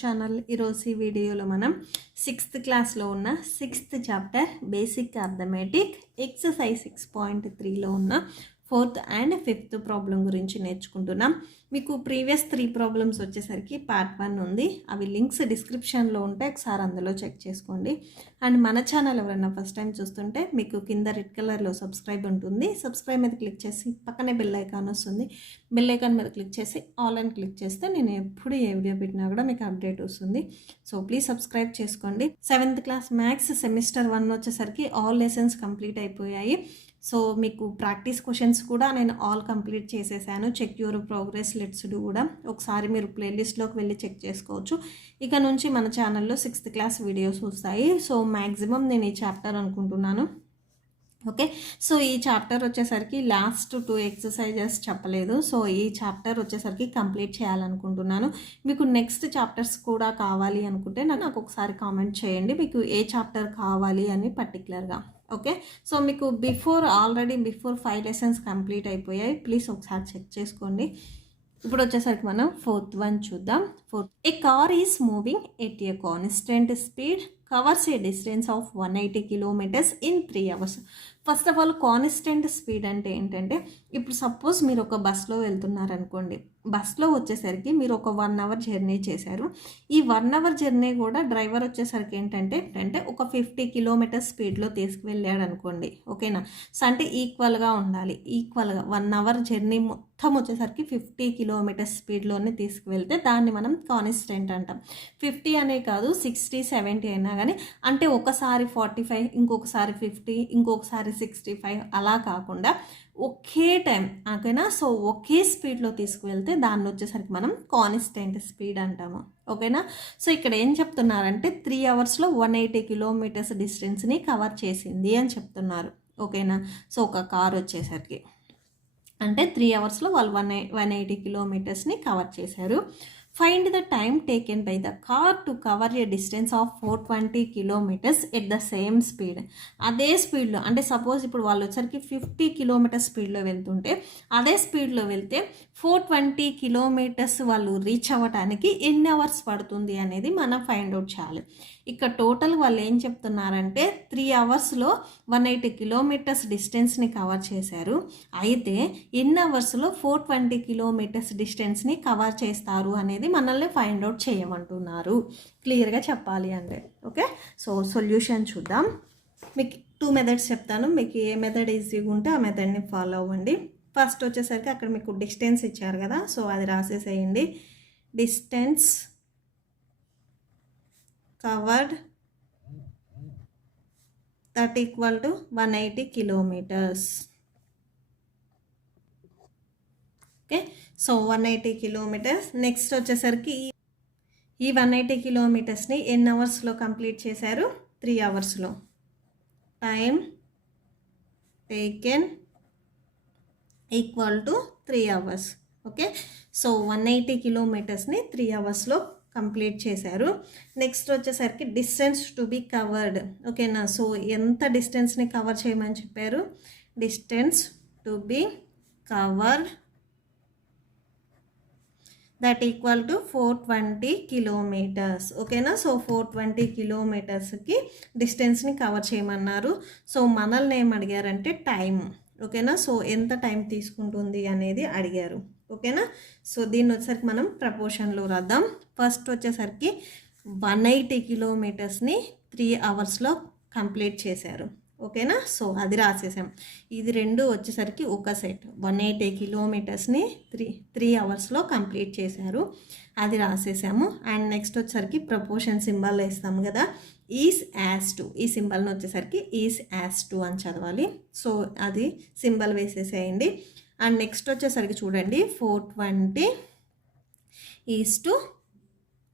Channel. ఈరోజు ఈ వీడియోలో మనం 6th క్లాస్లో ఉన్న 6th chapter basic arithmetic exercise 6.3లో ఉన్న 4th అండ్ 5th ప్రాబ్లం గురించి నేర్చుకుంటున్నాం. మీకు ప్రీవియస్ 3 ప్రాబ్లమ్స్ వచ్చేసరికి పార్ట్ 1 ఉంది. అవి లింక్స్ డిస్క్రిప్షన్లో ఉంటాయి, ఒకసారి అందులో చెక్ చేసుకోండి. అండ్ మన ఛానల్ ఎవరైనా ఫస్ట్ టైం చూస్తుంటే మీకు కింద రెడ్ కలర్లో సబ్స్క్రైబ్ ఉంటుంది. సబ్స్క్రైబ్ మీద క్లిక్ చేసి పక్కనే బెల్ ఐకాన్ వస్తుంది. బెల్ ఐకాన్ మీద క్లిక్ చేసి ఆల్ అని క్లిక్ చేస్తే నేను ఎప్పుడు ఏ వీడియో పెట్టినా కూడా మీకు అప్డేట్ వస్తుంది. సో ప్లీజ్ సబ్స్క్రైబ్ చేసుకోండి. 7th క్లాస్ మ్యాథ్స్ సెమిస్టర్ 1 వచ్చేసరికి ఆల్ లెసన్స్ కంప్లీట్ అయిపోయాయి. సో మీకు ప్రాక్టీస్ క్వశ్చన్స్ కూడా నేను ఆల్ కంప్లీట్ చేసేసాను. Check your progress let's do కూడా ఒకసారి మీరు ప్లేలిస్ట్లోకి వెళ్ళి చెక్ చేసుకోవచ్చు. ఇక నుంచి మన ఛానల్లో 6th క్లాస్ వీడియోస్ వస్తాయి. సో మ్యాక్సిమం నేను ఈ చాప్టర్ అనుకుంటున్నాను. ఓకే, సో ఈ చాప్టర్ వచ్చేసరికి లాస్ట్ 2 ఎక్సర్సైజెస్ చెప్పలేదు. సో ఈ చాప్టర్ వచ్చేసరికి కంప్లీట్ చేయాలనుకుంటున్నాను. మీకు నెక్స్ట్ చాప్టర్స్ కూడా కావాలి అనుకుంటే నాకు ఒకసారి కామెంట్ చేయండి, మీకు ఏ చాప్టర్ కావాలి అని పర్టికులర్గా. ఓకే, సో మీకు ఆల్రెడీ బిఫోర్ 5 లెసన్స్ కంప్లీట్ అయిపోయాయి. ప్లీజ్ ఒకసారి చెక్ చేసుకోండి. ఇప్పుడు వచ్చేసరికి మనం 4th వన్ చూద్దాం. A car is moving at a constant speed covers a distance of 180 kilometers in 3 hours. First of all constant speed అంటే ఏంటంటే, ఇప్పుడు సపోజ్ మీరు ఒక బస్లో వెళ్తున్నారనుకోండి. బస్లో వచ్చేసరికి మీరు ఒక 1 అవర్ జర్నీ చేశారు. ఈ 1 అవర్ జర్నీ కూడా డ్రైవర్ వచ్చేసరికి ఏంటంటే ఒక 50 కిలోమీటర్స్ స్పీడ్లో తీసుకువెళ్ళాడు అనుకోండి. ఓకేనా? సో అంటే ఈక్వల్గా ఉండాలి. ఈక్వల్గా 1 అవర్ జర్నీ మొత్తం వచ్చేసరికి 50 కిలోమీటర్స్ స్పీడ్లోనే తీసుకువెళ్తే దాన్ని మనం కాన్స్టెంట్ అంటాం. 50 అనే కాదు, 60, 70 అయినా కానీ, అంటే ఒకసారి 45, ఇంకొకసారి 50, ఇంకొకసారి 65 అలా కాకుండా ఒకే టైం. ఓకేనా? సో ఒకే స్పీడ్లో తీసుకువెళ్తే దాన్ని వచ్చేసరికి మనం కాన్స్టెంట్ స్పీడ్ అంటాము. ఓకేనా? సో ఇక్కడ ఏం చెప్తున్నారంటే 3 అవర్స్లో 180 కిలోమీటర్స్ డిస్టెన్స్ని కవర్ చేసింది అని చెప్తున్నారు. ఓకేనా? సో ఒక కార్ వచ్చేసరికి అంటే 3 అవర్స్లో వాళ్ళు 180 కిలోమీటర్స్ని కవర్ చేశారు. Find the time taken by the car to cover A distance of 420 kilometres at the same speed. అదే స్పీడ్లో, అంటే సపోజ్ ఇప్పుడు వాళ్ళు వచ్చరికి 50 కిలోమీటర్స్ స్పీడ్లో వెళ్తుంటే, అదే స్పీడ్లో వెళ్తే 420 కిలోమీటర్స్ వాళ్ళు రీచ్ అవ్వడానికి ఎన్ని అవర్స్ పడుతుంది అనేది మనం ఫైండ్ అవుట్ చేయాలి. ఇక్కడ టోటల్ వాళ్ళు ఏం చెప్తున్నారంటే 3 అవర్స్లో 180 కిలోమీటర్స్ డిస్టెన్స్ని కవర్ చేశారు. అయితే ఎన్ని అవర్స్లో 420 కిలోమీటర్స్ డిస్టెన్స్ని కవర్ చేస్తారు అనేది మనల్ని ఫైండ్ అవుట్ చేయమంటున్నారు. క్లియర్గా చెప్పాలి అంటే. ఓకే, సో సొల్యూషన్ చూద్దాం. మీకు 2 మెథడ్స్ చెప్తాను. మీకు ఏ మెథడ్ ఈజీగా ఉంటే ఆ మెథడ్ని ఫాలో అవ్వండి. ఫస్ట్ వచ్చేసరికి అక్కడ మీకు డిస్టెన్స్ ఇచ్చారు కదా, సో అది రాసేసేయండి. Distance covered that equal to 180 kilometres. Okay, so 180 kilometres. Next వచ్చేసరికి ఈ 180 కిలోమీటర్స్ని ఎన్ని అవర్స్లో కంప్లీట్ చేశారు? 3 అవర్స్లో. Time taken equal to 3 hours. Okay, so 180 కిలోమీటర్స్ని 3 అవర్స్లో కంప్లీట్ చేశారు. నెక్స్ట్ వచ్చేసరికి డిస్టెన్స్ టు బి కవర్డ్. ఓకేనా? సో ఎంత డిస్టెన్స్ని కవర్ చేయమని చెప్పారు? Distance to be covered that equal to 420 kilometres. ఓకేనా? సో 420 కిలోమీటర్స్కి డిస్టెన్స్ని కవర్ చేయమన్నారు. సో మనల్ని ఏం అడిగారంటే టైం. ఓకేనా? సో ఎంత టైం తీసుకుంటుంది అనేది అడిగారు. ఓకేనా? సో దీన్ని వచ్చేసరికి మనం ప్రపోర్షన్లో రాద్దాం. ఫస్ట్ వచ్చేసరికి 180 కిలోమీటర్స్ని 3 అవర్స్లో కంప్లీట్ చేశారు. ఓకేనా? సో అది రాసేసాం. ఇది 2 వచ్చేసరికి ఒక సెట్. 180 కిలోమీటర్స్ని 3 అవర్స్లో కంప్లీట్ చేశారు, అది రాసేసాము. అండ్ నెక్స్ట్ వచ్చేసరికి ప్రపోర్షన్ సింబల్ వేస్తాము కదా, ఈజ్ యాజ్ టు. ఈ సింబల్ని వచ్చేసరికి ఈజ్ యాజ్ టు అని చదవాలి. సో అది సింబల్ వేసేసేయండి. అండ్ నెక్స్ట్ వచ్చేసరికి చూడండి, 420 ఈజ్ టు,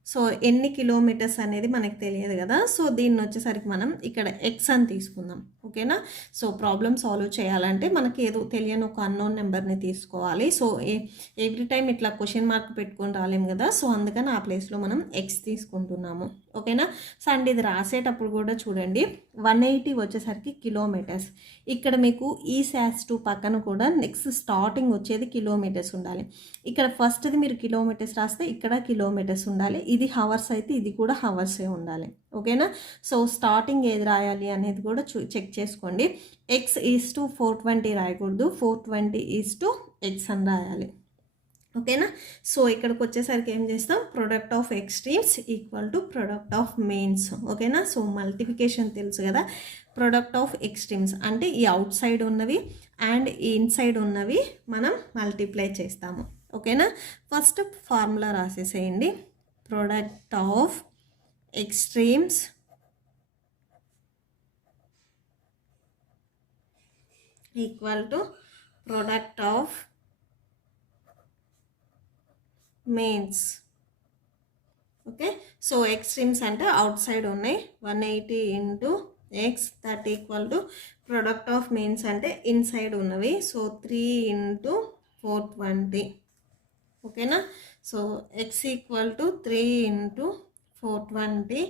సో ఎన్ని కిలోమీటర్స్ అనేది మనకు తెలియదు కదా, సో దీన్ని వచ్చేసరికి మనం ఇక్కడ ఎక్స్ అని తీసుకుందాం. ఓకేనా? సో ప్రాబ్లమ్ సాల్వ్ చేయాలంటే మనకి ఏదో తెలియని ఒక అన్నోన్ నెంబర్ని తీసుకోవాలి. సో ఎవ్రీ టైం ఇట్లా క్వశ్చన్ మార్క్ పెట్టుకొని రాలేము కదా, సో అందుకని ఆ ప్లేస్లో మనం ఎక్స్ తీసుకుంటున్నాము. ఓకేనా. సో అండ్ ఇది రాసేటప్పుడు కూడా చూడండి 180 వచ్చేసరికి కిలోమీటర్స్. ఇక్కడ మీకు ఈ SAS2 పక్కన కూడా నెక్స్ట్ స్టార్టింగ్ వచ్చేది కిలోమీటర్స్ ఉండాలి. ఇక్కడ ఫస్ట్ది మీరు కిలోమీటర్స్ రాస్తే ఇక్కడ కిలోమీటర్స్ ఉండాలి. ఇది హవర్స్ అయితే ఇది కూడా హవర్సే ఉండాలి. ఓకేనా. సో స్టార్టింగ్ ఏది రాయాలి అనేది కూడా చెక్ చేసుకోండి. x/420 రాయకూడదు, 420/x అని రాయాలి. ఓకేనా. సో ఇక్కడికి వచ్చేసరికి ఏం చేస్తాం, product of extremes equal to product of means. ఓకేనా. సో మల్టిప్లికేషన్ తెలుసు కదా, ప్రొడక్ట్ ఆఫ్ ఎక్స్ట్రీమ్స్ అంటే ఈ అవుట్ సైడ్ ఉన్నవి అండ్ ఈ ఇన్సైడ్ ఉన్నవి మనం మల్టిప్లై చేస్తాము. ఓకేనా. ఫస్ట్ ఫార్ములా రాసేసేయండి. Product of extremes equal to product of means. Okay. So extremes అంటే అవుట్ సైడ్ ఉన్నాయి 180 into X that equal to product of means అంటే ఇన్సైడ్ ఉన్నవి. So 3 into 420. ఓకేనా. So X equal to 3 into 420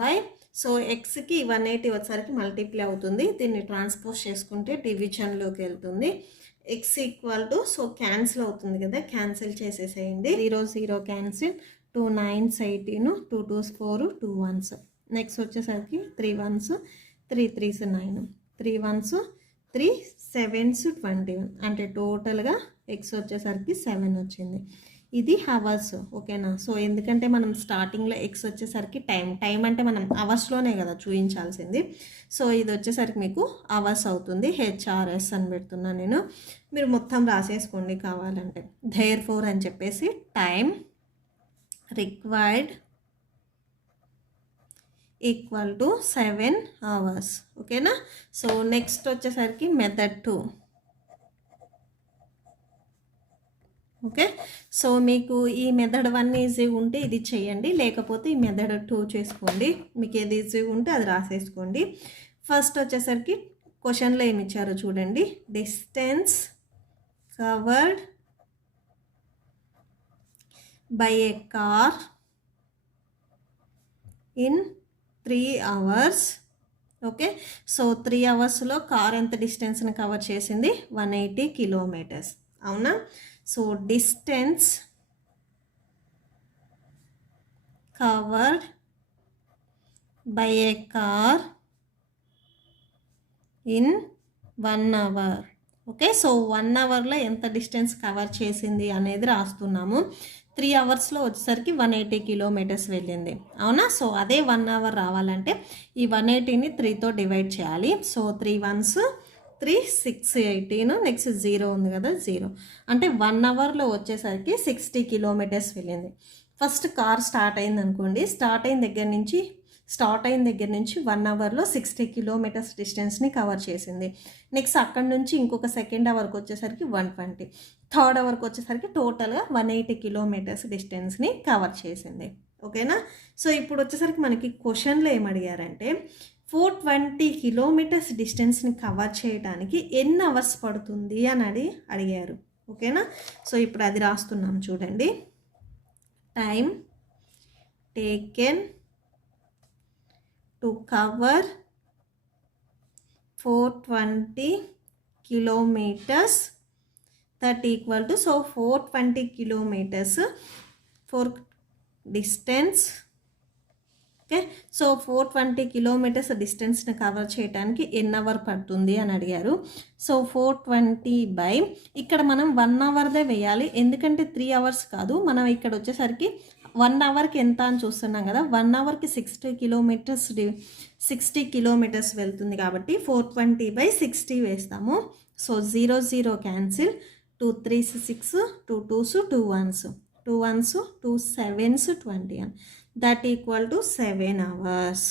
by, so ఎక్స్కి 180 వచ్చేసరికి multiply అవుతుంది. దీన్ని transpose చేసుకుంటే డివిజన్లోకి వెళ్తుంది. X equal to, so cancel అవుతుంది కదా, క్యాన్సిల్ చేసేసేయండి. 0 0 cancel, 2 9s 18, 2 2s 4, 2 1s. Next వచ్చేసరికి 3 1s 3 3s 9, 3 1s 3 7s 21. అంటే టోటల్గా ఎక్స్ వచ్చేసరికి 7 వచ్చింది. ఇది హవర్స్. ఓకేనా. సో ఎందుకంటే మనం స్టార్టింగ్లో ఎక్స్ వచ్చేసరికి టైం అంటే మనం అవర్స్లోనే కదా చూపించాల్సింది. సో ఇది వచ్చేసరికి మీకు అవర్స్ అవుతుంది. HRS అని పెడుతున్నాను నేను, మీరు మొత్తం రాసేసుకోండి కావాలంటే. దేర్ఫోర్ అని చెప్పేసి time required equal to 7 hours. ఓకేనా. సో నెక్స్ట్ వచ్చేసరికి మెథడ్ 2. ఓకే. సో మీకు ఈ మెథడ్ 1 ఈజీగా ఉంటే ఇది చేయండి, లేకపోతే ఈ మెథడ్ 2 చేసుకోండి. మీకు ఏది ఈజీగా ఉంటే అది రాసేసుకోండి. ఫస్ట్ వచ్చేసరికి క్వశ్చన్లో ఏమి ఇచ్చారో చూడండి. Distance covered by A car in 3 hours. Okay. So 3 hours car ఎంత డిస్టెన్స్ని కవర్ చేసింది, 180 kilometers. అవునా. So distance covered by A car in 1 hour. Okay. So 1 hourలో ఎంత డిస్టెన్స్ కవర్ చేసింది అనేది రాస్తున్నాము. 3 hours వచ్చేసరికి 180 kilometers వెళ్ళింది. అవునా. సో అదే 1 hour రావాలంటే ఈ 180ని 3తో డివైడ్ చేయాలి. సో 3 1s 3 6 18, నెక్స్ట్ 0 ఉంది కదా, 0 అంటే 1 hourలో వచ్చేసరికి 60 kilometers వెళ్ళింది. ఫస్ట్ కార్ స్టార్ట్ అయింది అనుకోండి, స్టార్ట్ అయిన దగ్గర నుంచి 1 hourలో 60 kilometers డిస్టెన్స్ని కవర్ చేసింది. నెక్స్ట్ అక్కడ నుంచి ఇంకొక సెకండ్ అవర్కి వచ్చేసరికి 120, థర్డ్ అవర్కి వచ్చేసరికి టోటల్గా 180 kilometers డిస్టెన్స్ని కవర్ చేసింది. ఓకేనా. సో ఇప్పుడు వచ్చేసరికి మనకి క్వశ్చన్లో ఏమడిగారంటే 420 kilometers డిస్టెన్స్ని కవర్ చేయడానికి ఎన్ని అవర్స్ పడుతుంది అని అడిగారు. ఓకేనా. సో ఇప్పుడు అది రాస్తున్నాం చూడండి. Time taken to cover 420 kilometers that equal to, so 420 kilometers for distance. Okay. So 420 kilometers డిస్టెన్స్ని కవర్ చేయడానికి ఎన్ని అవర్ పడుతుంది అని అడిగారు. సో 420 బై, ఇక్కడ మనం 1 hourదే వేయాలి, ఎందుకంటే 3 hours కాదు. మనం ఇక్కడ వచ్చేసరికి 1 hourకి ఎంత అని చూస్తున్నాం కదా, 1 hourకి 60 kilometers వెళ్తుంది కాబట్టి 420 బై 60 వేస్తాము. So 0 0 cancel, 2 3s 6, 2 2s 2 1s, 2 1s 2 7s 21. That equal to 7 hours.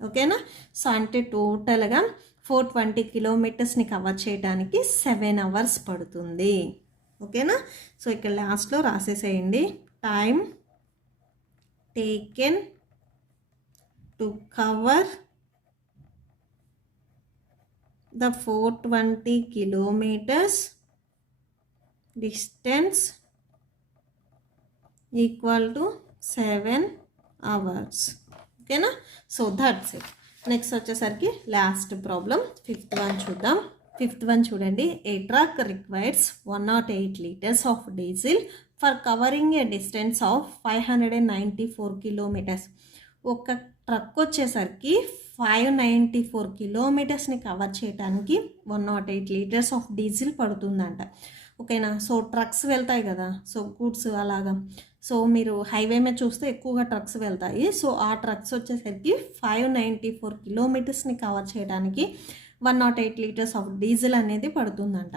ఓకేనా. సో అంటే టోటల్గా 420 kilometersని కవర్ చేయడానికి 7 hours పడుతుంది. ఓకేనా. సో ఇక్కడ లాస్ట్లో రాసేసేయండి. Time taken to cover the 420 kilometers distance equal to 7 hours. ఓకేనా. So that's it. నెక్స్ట్ వచ్చేసరికి లాస్ట్ ప్రాబ్లం 5th వన్ చూద్దాం. 5th వన్ చూడండి. A truck requires 108 liters of diesel for covering a distance of 594 kilometers. ఒక truck వచ్చేసరికి 594 kilometersని cover చేయడానికి 108 liters of diesel పడుతుందంట. ఓకేనా. So trucks వెళ్తాయి కదా, సో గూడ్స్ అలాగా. సో మీరు హైవే మీద చూస్తే ఎక్కువగా ట్రక్స్ వెళ్తాయి. సో ఆ ట్రక్స్ వచ్చేసరికి 594 kilometersని కవర్ చేయడానికి 108 liters ఆఫ్ డీజిల్ అనేది పడుతుందంట.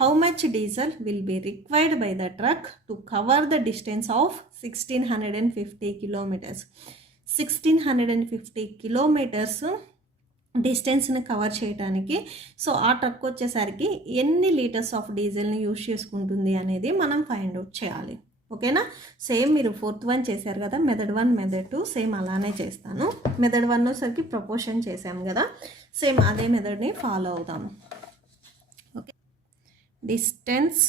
How much diesel will be required by the truck to cover the distance of 1650 kilometers. 1650 kilometers డిస్టెన్స్ని కవర్ చేయడానికి సో ఆ ట్రక్ వచ్చేసరికి ఎన్ని లీటర్స్ ఆఫ్ డీజిల్ని యూజ్ చేసుకుంటుంది అనేది మనం ఫైండ్ అవుట్ చేయాలి. ఓకేనా. సేమ్ మీరు 4th వన్ చేశారు కదా, మెథడ్ 1 మెథడ్ 2 సేమ్ అలానే చేస్తాను. మెథడ్ 1 వచ్చేసరికి ప్రపోర్షన్ చేసాము కదా, సేమ్ అదే మెథడ్ని ఫాలో అవుతాము. Okay. Distance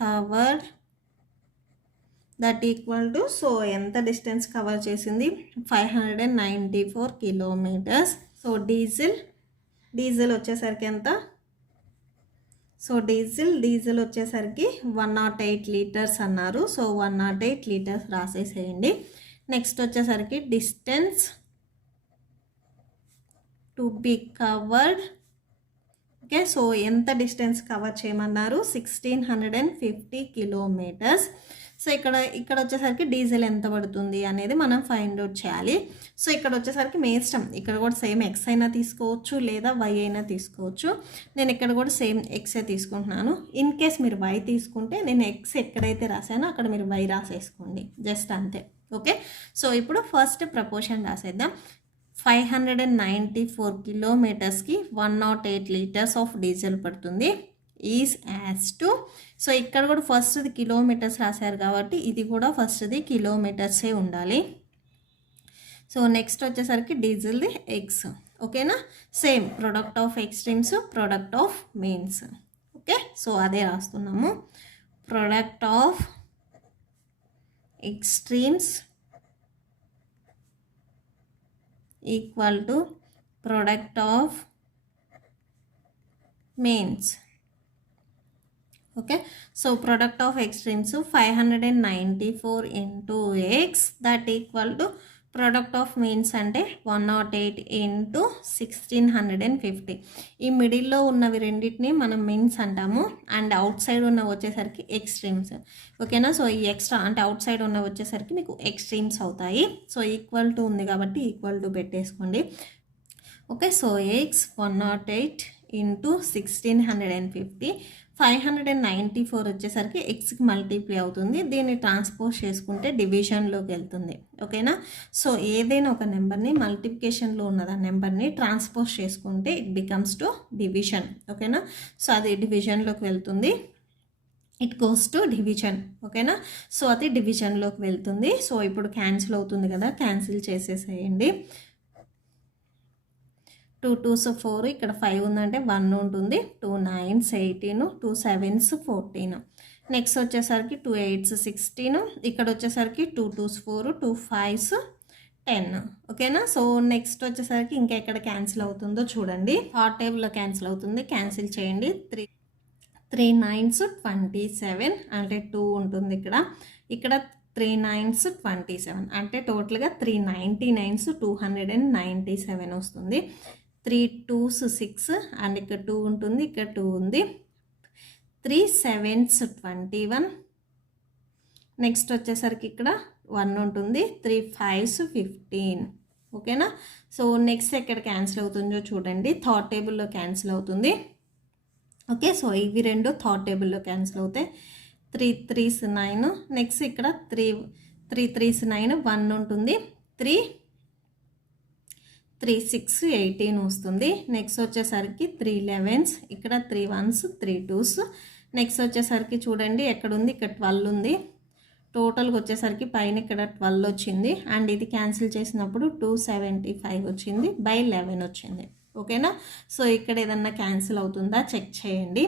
cover that equal to, so ఎంత డిస్టెన్స్ కవర్ చేసింది 594 kilometers. సో డీజిల్ వచ్చేసరికి ఎంత, సో డీజిల్ వచ్చేసరికి 108 liters అన్నారు. So 108 liters రాసేసేయండి. నెక్స్ట్ వచ్చేసరికి distance to be covered. Okay. So ఎంత డిస్టెన్స్ కవర్ చేయమన్నారు 1650 kilometers. సో ఇక్కడ వచ్చేసరికి డీజిల్ ఎంత పడుతుంది అనేది మనం ఫైండ్ అవుట్ చేయాలి. సో ఇక్కడ వచ్చేసరికి మీ ఇష్టం, ఇక్కడ కూడా సేమ్ ఎక్స్ అయినా తీసుకోవచ్చు లేదా వై అయినా తీసుకోవచ్చు. నేను ఇక్కడ కూడా సేమ్ ఎక్సే తీసుకుంటున్నాను. ఇన్ కేస్ మీరు వై తీసుకుంటే నేను ఎక్స్ ఎక్కడైతే రాసానో అక్కడ మీరు వై రాసేసుకోండి, జస్ట్ అంతే. ఓకే. సో ఇప్పుడు ఫస్ట్ ప్రపోర్షన్ రాసేద్దాం. 594 kilometersకి 108 liters ఆఫ్ డీజిల్ పడుతుంది ఈజ్ యాజ్ టు, సో ఇక్కడ కూడా ఫస్ట్ది కిలోమీటర్స్ రాశారు కాబట్టి ఇది కూడా ఫస్ట్ది కిలోమీటర్సే ఉండాలి. సో నెక్స్ట్ వచ్చేసరికి డీజిల్ది ఎక్స్. ఓకేనా. Same product of extremes, product of means. Okay. So అదే రాస్తున్నాము. Product of extremes equal to product of means. Okay. So product of extremes 594 into x that equal to product of means అంటే 108 into 1650. ఈ మిడిల్లో ఉన్నవి రెండింటిని మనం means అంటాము, and out side ఉన్నవి వచ్చేసరికి ఎక్స్ట్రీమ్స్. ఓకేనా. సో ఈ ఎక్స్ట్రా అంటే అవుట్ సైడ్ ఉన్నవి వచ్చేసరికి మీకు ఎక్స్ట్రీమ్స్ అవుతాయి. సో ఈక్వల్ టు ఉంది కాబట్టి ఈక్వల్ టు పెట్టేసుకోండి. ఓకే. సో x 108 into 1650, 594 వచ్చేసరికి ఎక్స్కి మల్టిప్లై అవుతుంది. దీన్ని ట్రాన్స్పోజ్ చేసుకుంటే డివిజన్లోకి వెళ్తుంది. ఓకేనా. సో ఏదైనా ఒక నెంబర్ని మల్టిప్లికేషన్లో ఉన్నది ఆ నెంబర్ని ట్రాన్స్పోజ్ చేసుకుంటే ఇట్ బికమ్స్ టు డివిజన్. ఓకేనా. సో అది డివిజన్లోకి వెళ్తుంది, ఇట్ గోస్ టు డివిజన్. ఓకేనా. సో అది డివిజన్లోకి వెళ్తుంది. సో ఇప్పుడు క్యాన్సిల్ అవుతుంది కదా, క్యాన్సిల్ చేసేసేయండి. 2 2s 4, ఇక్కడ 5 ఉందంటే 1 ఉంటుంది. 2 9s 18, 2 7s 14. నెక్స్ట్ వచ్చేసరికి 2 8s 16, ఇక్కడ వచ్చేసరికి 2 2s 4, 2 5s 10. ఓకేనా. సో నెక్స్ట్ వచ్చేసరికి ఇంకా ఎక్కడ క్యాన్సిల్ అవుతుందో చూడండి. థర్డ్ టేబుల్లో క్యాన్సిల్ అవుతుంది, క్యాన్సిల్ చేయండి. 3 9s 27 అంటే 2 ఉంటుంది ఇక్కడ 3 9s 27 అంటే టోటల్గా 399s 297 వస్తుంది. 3 2s 6 అండ్ ఇక్కడ 2 ఉంటుంది, ఇక్కడ 2 ఉంది. 3 7s 21. నెక్స్ట్ వచ్చేసరికి ఇక్కడ 1 ఉంటుంది. 3 5s 15. ఓకేనా. సో నెక్స్ట్ ఎక్కడ క్యాన్సిల్ అవుతుందో చూడండి. థర్డ్ టేబుల్లో క్యాన్సిల్ అవుతుంది. ఓకే. సో ఇవి రెండు థర్డ్ టేబుల్లో క్యాన్సిల్ అవుతాయి. 3 3s 9. నెక్స్ట్ ఇక్కడ 3 3s 9 1 ఉంటుంది. 3 6 18 వస్తుంది. నెక్స్ట్ వచ్చేసరికి 3 11s, ఇక్కడ 3 1s 3 2s. నెక్స్ట్ వచ్చేసరికి చూడండి ఎక్కడ ఉంది, ఇక్కడ 12 ఉంది. టోటల్గా వచ్చేసరికి పైన ఇక్కడ 12 వచ్చింది, అండ్ ఇది క్యాన్సిల్ చేసినప్పుడు 275 వచ్చింది బై 11 వచ్చింది. ఓకేనా. సో ఇక్కడ ఏదన్నా క్యాన్సిల్ అవుతుందా చెక్ చేయండి.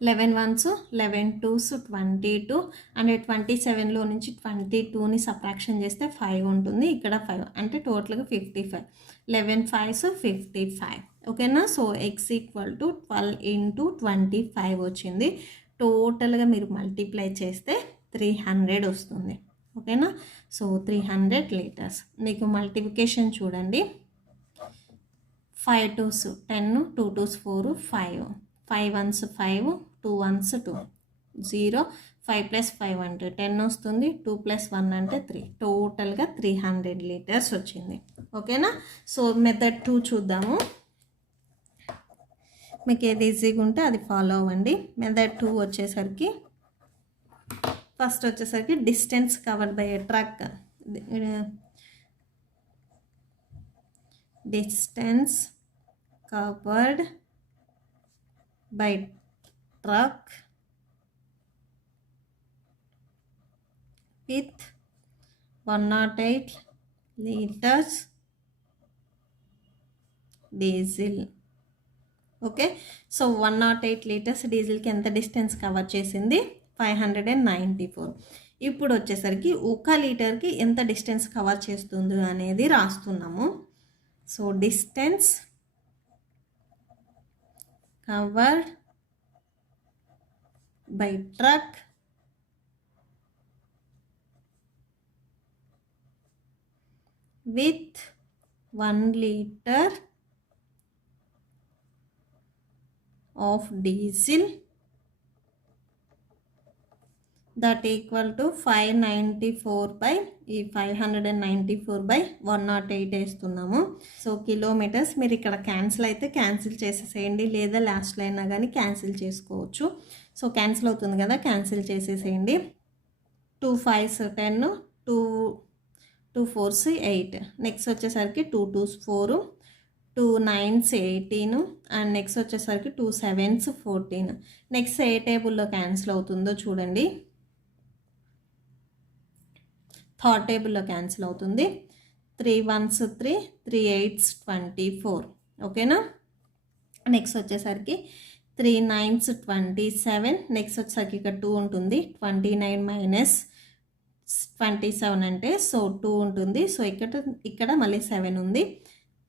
11 వన్స్ 11 టూస్ 22 అండ్ 27లో నుంచి 22ని సబ్ట్రాక్షన్ చేస్తే 5 ఉంటుంది, ఇక్కడ 5 అంటే టోటల్గా 55. 11 5s 55. ఓకేనా. So x equal to 12 into 25 వచ్చింది. టోటల్గా మీరు మల్టిప్లై చేస్తే 300 వస్తుంది. ఓకేనా. So 300 litres. మీకు మల్టిప్లికేషన్ చూడండి. 5 2s 10, 2 2s 4, 5, 5 1s 5, 2 1s 2, 0, 5 + 5 అంటే 10 వస్తుంది, 2 + 1 అంటే 3. టోటల్గా 300 లీటర్స్ వచ్చింది. ఓకేనా. సో మెథడ్ 2 చూద్దాము. మీకు ఏది ఈజీగా ఉంటే అది ఫాలో అవ్వండి. మెథడ్ 2 వచ్చేసరికి ఫస్ట్ వచ్చేసరికి distance covered by a truck. Distance covered by truck with 108 liters diesel. Okay. So 108 litres డీజిల్కి ఎంత డిస్టెన్స్ కవర్ చేసింది? 594. ఇప్పుడు వచ్చేసరికి 1 లీటర్కి ఎంత డిస్టెన్స్ కవర్ చేస్తుంది అనేది రాస్తున్నాము. So distance covered by truck with 1 liter of diesel that equal to 594 by ఈ 594 by 108 వేస్తున్నాము. So kilometres. మీరు ఇక్కడ క్యాన్సిల్ అయితే క్యాన్సిల్ చేసేసేయండి, లేదా లాస్ట్లో అయినా కానీ క్యాన్సిల్ చేసుకోవచ్చు. సో క్యాన్సిల్ అవుతుంది కదా, క్యాన్సిల్ చేసేసేయండి. 2 5s 10, 2 4s 8. నెక్స్ట్ వచ్చేసరికి 2 2s 4, 2 9s 18 అండ్ నెక్స్ట్ వచ్చేసరికి 2 7s 14. నెక్స్ట్ ఏ టేబుల్లో క్యాన్సిల్ అవుతుందో చూడండి. థర్డ్ టేబుల్లో క్యాన్సిల్ అవుతుంది. 3 1s 3, 3 8s 24. ఓకేనా. నెక్స్ట్ వచ్చేసరికి 3 9s 27. నెక్స్ట్ వచ్చేసరికి ఇక్కడ 2 ఉంటుంది. 29 - 27 అంటే సో 2 ఉంటుంది. సో ఇక్కడ మళ్ళీ 7 ఉంది.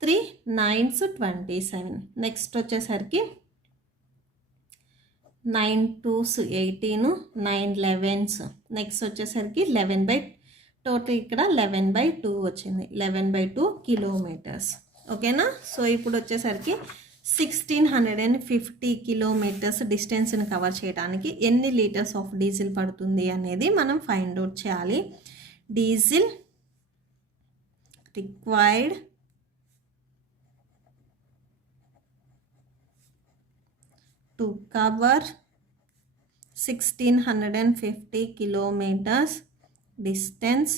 3 9s 27. నెక్స్ట్ వచ్చేసరికి 9 2s 18, 9 11s. నెక్స్ట్ వచ్చేసరికి 11 టోటల్ ఇక్కడ 11/2 వచ్చింది. 11/2 కిలోమీటర్స్. ఓకేనా. సో ఇప్పుడు వచ్చేసరికి 1650 కిలోమీటర్స్ డిస్టెన్స్ని కవర్ చేయడానికి ఎన్ని లీటర్స్ ఆఫ్ డీజిల్ పడుతుంది అనేది మనం ఫైండ్ అవుట్ చేయాలి. Diesel required to cover 1650 kilometers distance.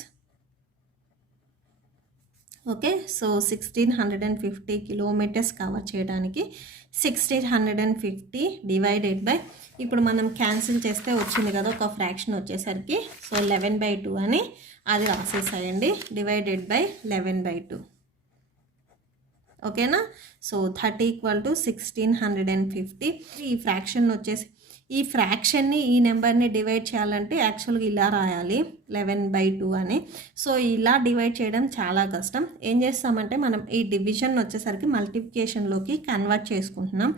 Okay. So 1650 kilometres cover చేయడానికి 1650 డివైడెడ్ బై, ఇప్పుడు మనం క్యాన్సిల్ చేస్తే వచ్చింది కదా ఒక ఫ్రాక్షన్ వచ్చేసరికి, సో 11/2 అని అది రాసేసేయండి. Divided by 11/2. ఓకేనా. సో 30 = 1650. ఈ ఫ్రాక్షన్ వచ్చేసి ఈ ఫ్రాక్షన్ని ఈ నెంబర్ని డివైడ్ చేయాలంటే యాక్చువల్గా ఇలా రాయాలి 11/2 అని. సో ఇలా డివైడ్ చేయడం చాలా కష్టం. ఏం చేస్తామంటే మనం ఈ డివిజన్ వచ్చేసరికి మల్టిప్లికేషన్లోకి కన్వర్ట్ చేసుకుంటున్నాం.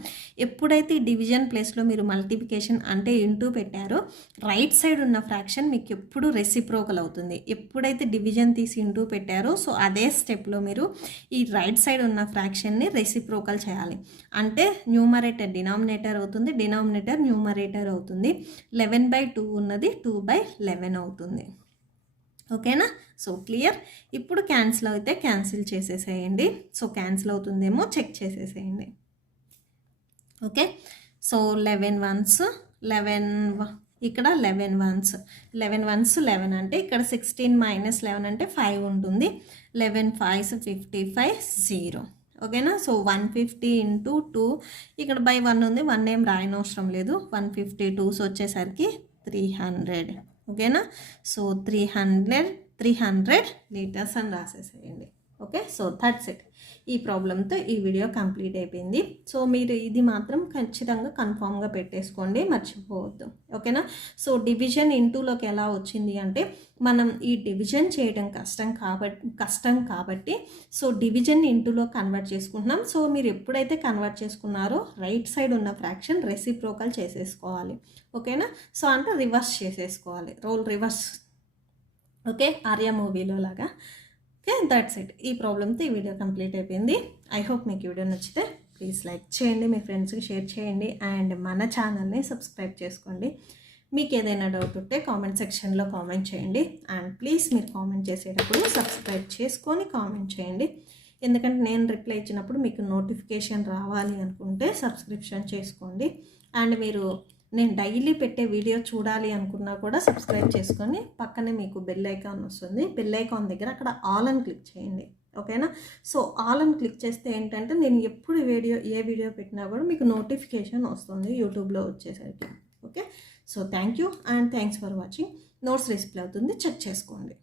ఎప్పుడైతే ఈ డివిజన్ ప్లేస్లో మీరు మల్టిప్లికేషన్ అంటే ఇంటూ పెట్టారో రైట్ సైడ్ ఉన్న ఫ్రాక్షన్ మీకు ఎప్పుడు రెసిప్రోకల్ అవుతుంది. ఎప్పుడైతే డివిజన్ తీసి ఇంటూ పెట్టారో సో అదే స్టెప్లో మీరు ఈ రైట్ సైడ్ ఉన్న ఫ్రాక్షన్ని రెసిప్రోకల్ చేయాలి. అంటే న్యూమరేటర్ డినామినేటర్ అవుతుంది, డినామినేటర్ న్యూమరేటర్ అవుతుంది. 11/2 ఉన్నది 2/11 అవుతుంది. ఓకేనా. So clear. ఇప్పుడు క్యాన్సిల్ అయితే క్యాన్సిల్ చేసేసేయండి. సో క్యాన్సిల్ అవుతుందేమో చెక్ చేసేసేయండి. ఓకే. సో 11 1s 11, ఇక్కడ 11 1s 11 1s 11 అంటే ఇక్కడ 16 - 11 అంటే 5 ఉంటుంది. 11 5s 55 0. ఓకేనా. సో 150 × 2, ఇక్కడ బై 1 ఉంది, 1 ఏం రాయనవసరం లేదు. 152 వచ్చేసరికి 300. ఓకేనా. సో 300 లీటర్స్ అని రాసేసేయండి. Okay, so that's it. ఈ ప్రాబ్లంతో ఈ వీడియో కంప్లీట్ అయిపోయింది. సో మీరు ఇది మాత్రం ఖచ్చితంగా కన్ఫామ్గా పెట్టేసుకోండి, మర్చిపోవద్దు. ఓకేనా? సో డివిజన్ ఇంటూలోకి ఎలా వచ్చింది అంటే, మనం ఈ డివిజన్ చేయడం కష్టం కాబట్టి సో డివిజన్ ఇంటూలో కన్వర్ట్ చేసుకుంటున్నాం. సో మీరు ఎప్పుడైతే కన్వర్ట్ చేసుకున్నారో రైట్ సైడ్ ఉన్న ఫ్రాక్షన్ రెసిప్రోకల్ చేసేసుకోవాలి. ఓకేనా? సో అంటే రివర్స్ చేసేసుకోవాలి, రోల్ రివర్స్. ఓకే, ఆర్య మూవీలో లాగా. Okay, that's it. ఈ ప్రాబ్లంతో ఈ వీడియో కంప్లీట్ అయిపోయింది. ఐ హోప్ మీకు వీడియో నచ్చితే ప్లీజ్ లైక్ చేయండి, మీ ఫ్రెండ్స్కి షేర్ చేయండి, అండ్ మన ఛానల్ని సబ్స్క్రైబ్ చేసుకోండి. మీకు ఏదైనా డౌట్ ఉంటే కామెంట్ సెక్షన్లో కామెంట్ చేయండి. అండ్ ప్లీజ్ మీరు కామెంట్ చేసేటప్పుడు సబ్స్క్రైబ్ చేసుకొని కామెంట్ చేయండి. ఎందుకంటే నేను రిప్లై ఇచ్చినప్పుడు మీకు నోటిఫికేషన్ రావాలి అనుకుంటే సబ్స్క్రిప్షన్ చేసుకోండి. అండ్ మీరు నేను డైలీ పెట్టే వీడియో చూడాలి అనుకున్నా కూడా సబ్స్క్రైబ్ చేసుకొని పక్కనే మీకు బెల్ ఐకాన్ వస్తుంది. బెల్ ఐకాన్ దగ్గర అక్కడ ఆల్ అని క్లిక్ చేయండి. ఓకేనా? సో ఆల్ అని క్లిక్ చేస్తే ఏంటంటే నేను ఎప్పుడు ఏ వీడియో పెట్టినా కూడా మీకు నోటిఫికేషన్ వస్తుంది యూట్యూబ్లో వచ్చేసరికి. Okay, so thank you and thanks for watching. Notes రిసిప్లై అవుతుంది, చెక్ చేసుకోండి.